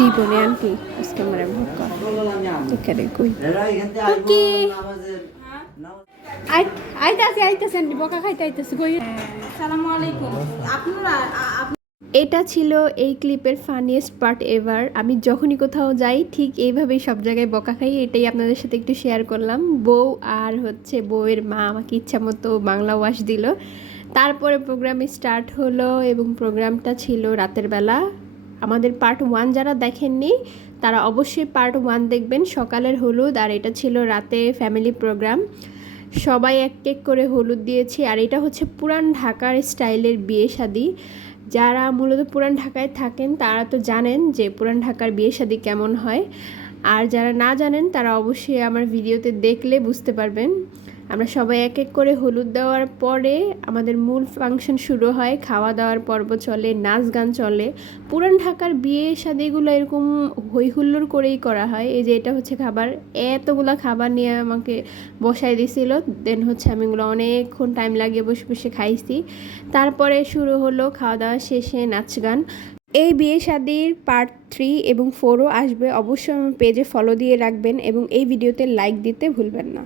জীবনে আন্টি আজকে আমার ভক্কা এখানে কই কি আইতাছি আইতাছি আন্টি বকা খাইতে আইতাছি কই। আসসালামু আলাইকুম। আপনারা এটা ছিল এই ক্লিপের ফানিয়েস্ট পার্ট এভার। আমি যখনই কোথাও যাই ঠিক এইভাবেই সব জায়গায় বকা খাই। এটাই আপনাদের সাথে একটু শেয়ার করলাম। বউ আর হচ্ছে বউয়ের মা আমাকে ইচ্ছা মতো বাংলা ওয়াশ দিল। তারপরে প্রোগ্রাম স্টার্ট হলো এবং প্রোগ্রামটা ছিল রাতের বেলা। আমাদের পার্ট 1 যারা দেখেননি তারা অবশ্যই পার্ট 1 দেখবেন। সকালের হলুদ আর এটা ছিল রাতে ফ্যামিলি প্রোগ্রাম। সবাই এক এক করে হলুদ দিয়েছি। আর এটা হচ্ছে পুরান ঢাকার স্টাইলের বিয়ে শাদী। যারা মূলত পুরান ঢাকায় থাকেন তারা তো জানেন যে পুরান ঢাকার বিয়ে শাদী কেমন হয়। আর যারা না জানেন তারা অবশ্যই আমার ভিডিওতে দেখলে বুঝতে পারবেন। আমরা সবাই এক এক করে হলুদ দেওয়ার পরে আমাদের মূল ফাংশন শুরু হয়। খাওয়া দাওয়ার পর্ব চলে, নাচ গান চলে। পুরান ঢাকার বিয়ে শাদীগুলো এরকম হই হুল্লোড় করেই করা হয়। এই যে এটা হচ্ছে খাবার, এতগুলা খাবার নিয়ে আমাকে বসাই দিছিল। দেন হচ্ছে আমি এগুলো অনেকক্ষণ টাইম লাগিয়ে বসে বসে খাইছি। তারপরে শুরু হলো খাওয়া দাওয়া শেষে নাচ গান। এই বিয়ে শাদীর পার্ট 3 এবং 4ও আসবে। অবশ্যই আমার পেজে ফলো দিয়ে রাখবেন এবং এই ভিডিওতে লাইক দিতে ভুলবেন না।